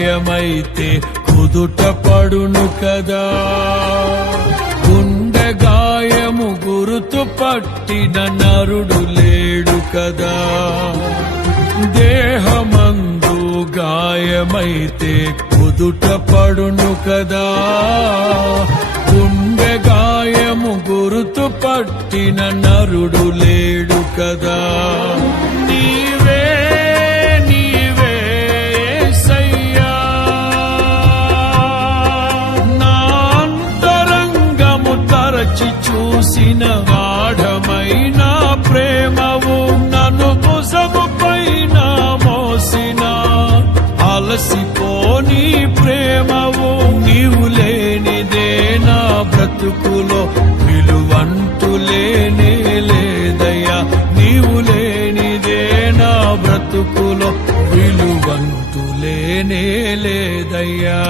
గాయమైతే కుదుట పడును కదా, గుండె గాయము గురుతు పట్టిన నరుడు లేడు కదా. దేహమందు గాయమైతే కుదుట పడును కదా, గుండె గాయము గురుతు పట్టిన నరుడు లేడు కదా. నీవే నీవే యేసయ్యా, నా అంతరంగము తరచి చూసిన గాఢమైన ప్రేమవు, నన్ను భుజము పైన మోసిన అలసిపోని ప్రేమవు. నీవు లేనిదే నా బ్రతుకులో విలువంటూ లేనే లేదయ్యా, నీవు లేనిదే నా బ్రతుకులో విలువంటూ లేనే లేదయ్యా.